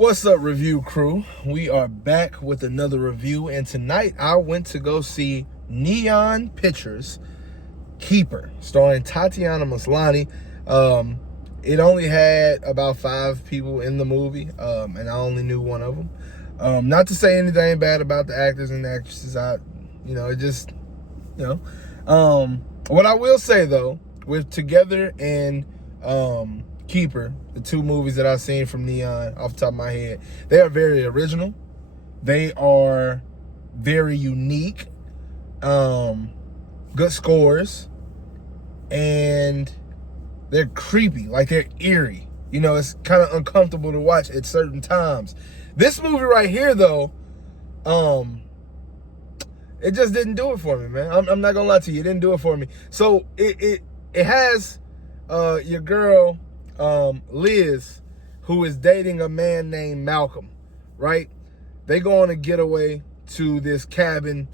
What's up, review crew? We are back with another review, and tonight I went to go see Neon Pictures' Keeper, starring Tatiana Maslany. It only had about 5 people in the movie, and I only knew one of them. Not to say anything bad about the actors and the actresses. What I will say though, with Together and Keeper, the 2 movies that I've seen from Neon off the top of my head, they are very original. They are very unique. Good scores. And they're creepy, like they're eerie. You know, it's kind of uncomfortable to watch at certain times. This movie right here though, it just didn't do it for me, man. I'm not gonna lie to you, it didn't do it for me. So it has your girl Liz, who is dating a man named Malcolm, right? They go on a getaway to this cabin,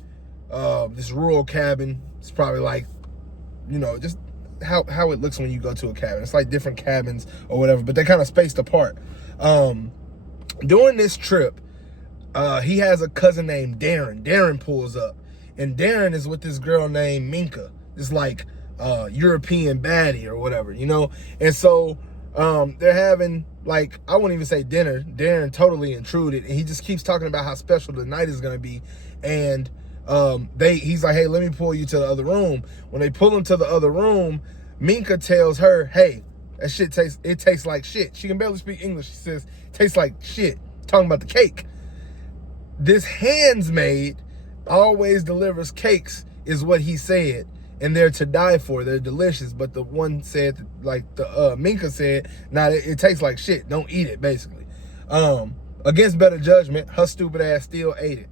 this rural cabin. It's probably like, you know, just how it looks when you go to a cabin. It's like different cabins or whatever, but they're kind of spaced apart. During this trip, he has a cousin named Darren. Darren pulls up, and Darren is with this girl named Minka. It's like European baddie or whatever, you know? And so they're having, like, I wouldn't even say dinner. Darren totally intruded, and he just keeps talking about how special the night is gonna be. And he's like, hey, let me pull you to the other room. When they pull him to the other room, Minka tells her, hey, that shit tastes like shit. She can barely speak English. She says, tastes like shit. Talking about the cake. This handsmaid always delivers cakes, is what he said. And they're to die for. They're delicious. But the one said, like Minka said, nah, it tastes like shit. Don't eat it, basically. Against better judgment, her stupid ass still ate it.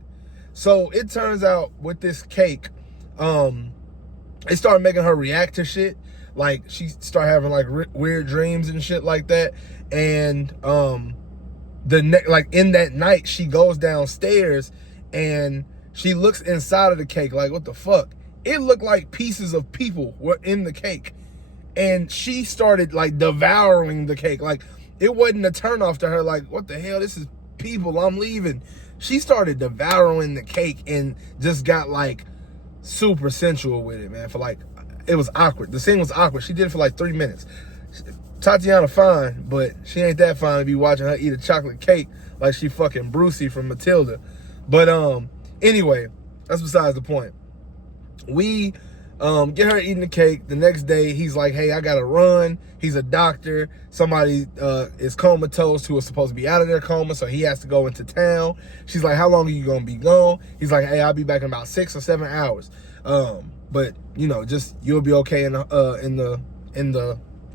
So it turns out with this cake, it started making her react to shit. Like, she started having like weird dreams and shit like that. And like in that night, she goes downstairs and she looks inside of the cake like, what the fuck? It looked like pieces of people were in the cake. And she started like devouring the cake. Like, it wasn't a turnoff to her. Like, what the hell? This is people. I'm leaving. She started devouring the cake and just got like super sensual with it, man. For like, it was awkward. The scene was awkward. She did it for like 3 minutes. Tatiana fine, but she ain't that fine to be watching her eat a chocolate cake like she fucking Brucey from Matilda. But anyway, that's besides the point. We get her eating the cake. The next day, he's like, hey, I gotta run. He's a doctor. Somebody is comatose who was supposed to be out of their coma, so he has to go into town. She's like, how long are you gonna be gone? He's like, hey, I'll be back in about 6 or 7 hours. But you know, just you'll be okay in the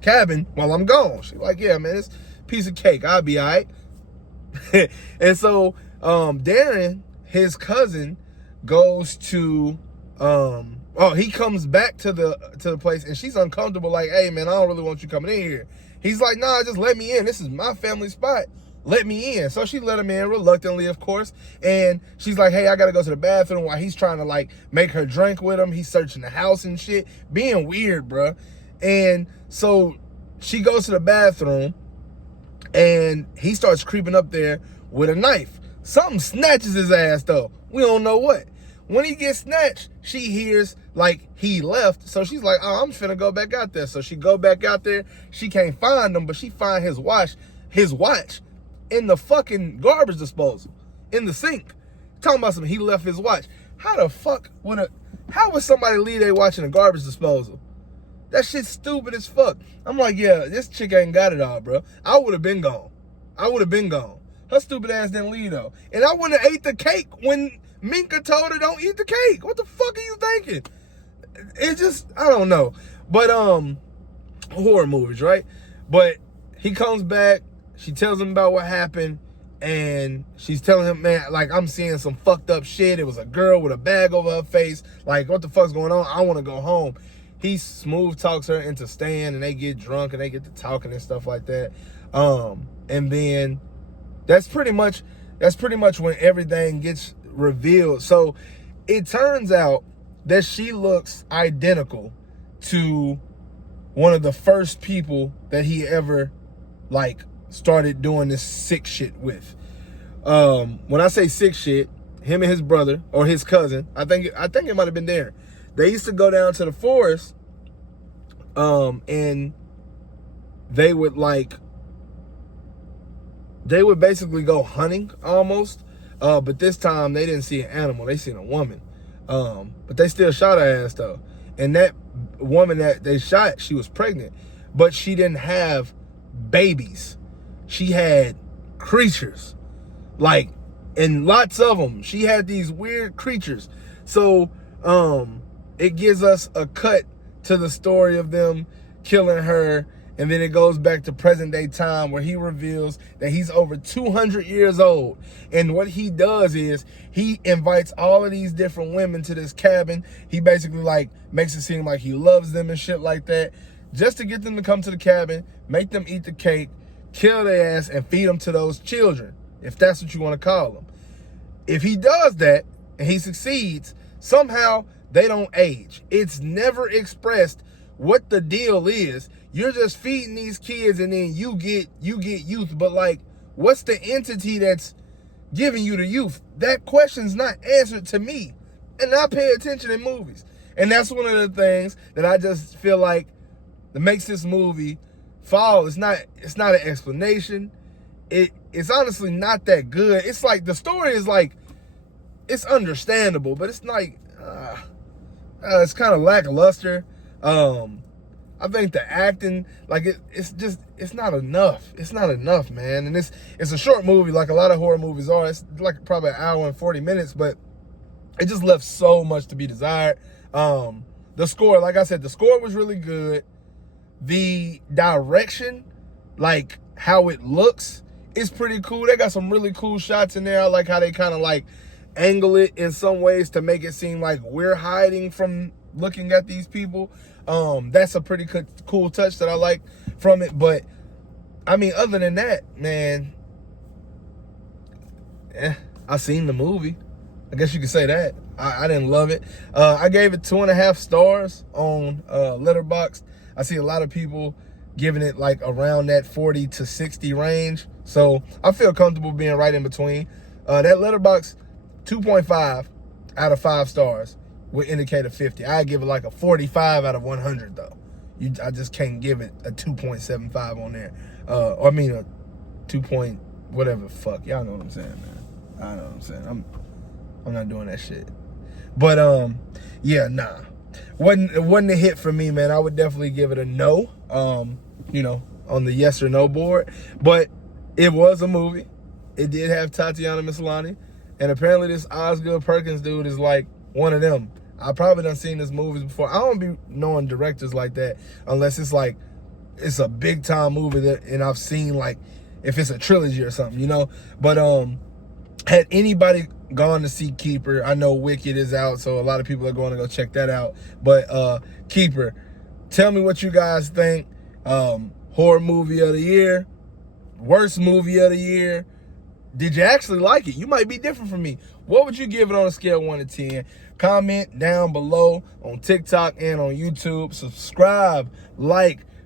cabin while I'm gone. She's like, yeah, man, it's a piece of cake. I'll be all right. And so Darren, his cousin, goes to he comes back to the place, and she's uncomfortable, like, hey man, I don't really want you coming in here. He's like, nah, just let me in. This is my family spot. Let me in. So she let him in reluctantly, of course. And she's like, hey, I gotta go to the bathroom, while he's trying to like make her drink with him. He's searching the house and shit, being weird, bruh. And so she goes to the bathroom, and he starts creeping up there with a knife. Something snatches his ass though. We don't know what. When he gets snatched, she hears like he left. So she's like, oh, I'm finna go back out there. So she go back out there. She can't find him, but she find his watch in the fucking garbage disposal, in the sink. Talking about something, he left his watch. How the fuck how would somebody leave their watch in a garbage disposal? That shit's stupid as fuck. I'm like, yeah, this chick ain't got it all, bro. I would have been gone. Her stupid ass didn't leave though. And I wouldn't have ate the cake when Minka told her don't eat the cake. What the fuck are you thinking? It just, I don't know. But horror movies, right? But he comes back, she tells him about what happened, and she's telling him, man, like, I'm seeing some fucked up shit. It was a girl with a bag over her face. Like, what the fuck's going on? I want to go home. He smooth talks her into staying, and they get drunk and they get to talking and stuff like that. And then that's pretty much when everything gets revealed. So it turns out that she looks identical to one of the first people that he ever like started doing this sick shit with. When I say sick shit, him and his brother or his cousin, I think it might have been there. They used to go down to the forest, and they would basically go hunting almost. But this time they didn't see an animal, they seen a woman. But they still shot her ass though. And that woman that they shot, she was pregnant, but she didn't have babies. She had creatures, and lots of them. She had these weird creatures. So it gives us a cut to the story of them killing her. And then it goes back to present day time where he reveals that he's over 200 years old. And what he does is he invites all of these different women to this cabin. He basically makes it seem like he loves them and shit like that, just to get them to come to the cabin, make them eat the cake, kill their ass, and feed them to those children, if that's what you want to call them. If he does that and he succeeds, somehow they don't age. It's never expressed what the deal is. You're just feeding these kids and then you get youth. But what's the entity that's giving you the youth? That question's not answered to me. And I pay attention in movies. And that's one of the things that I just feel like that makes this movie fall. It's not an explanation. It's honestly not that good. It's the story is it's understandable, but it's it's kind of lackluster. I think the acting, it's not enough. It's not enough, man. And it's a short movie, like a lot of horror movies are. It's probably an hour and 40 minutes, but it just left so much to be desired. The score, like I said, the score was really good. The direction, how it looks, is pretty cool. They got some really cool shots in there. I like how they kind of angle it in some ways to make it seem like we're hiding from looking at these people. That's a pretty cool touch that I like from it. But I mean, other than that, man, I seen the movie. I guess you could say that. I didn't love it. I gave it 2.5 stars on Letterboxd. I see a lot of people giving it around that 40 to 60 range. So I feel comfortable being right in between. That Letterboxd 2.5 out of 5 stars would indicate a 50. I give it a 45 out of 100 though. I just can't give it a 2.75 on there. A 2 point whatever the fuck. Y'all know what I'm saying, man. I know what I'm saying. I'm not doing that shit. But yeah, nah. Wasn't a hit for me, man. I would definitely give it a no. On the yes or no board. But it was a movie. It did have Tatiana Maslany. And apparently this Osgood Perkins dude is one of them. I probably done seen this movies before. I don't be knowing directors like that unless it's it's a big time movie and I've seen if it's a trilogy or something, But had anybody gone to see Keeper, I know Wicked is out, so a lot of people are going to go check that out. But Keeper, tell me what you guys think. Horror movie of the year, worst movie of the year. Did you actually like it? You might be different from me. What would you give it on a scale of 1 to 10? Comment down below on TikTok and on YouTube. Subscribe,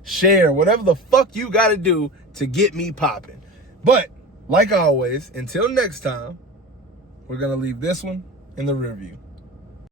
share, whatever the fuck you got to do to get me popping. But, like always, until next time, we're going to leave this one in the rear view.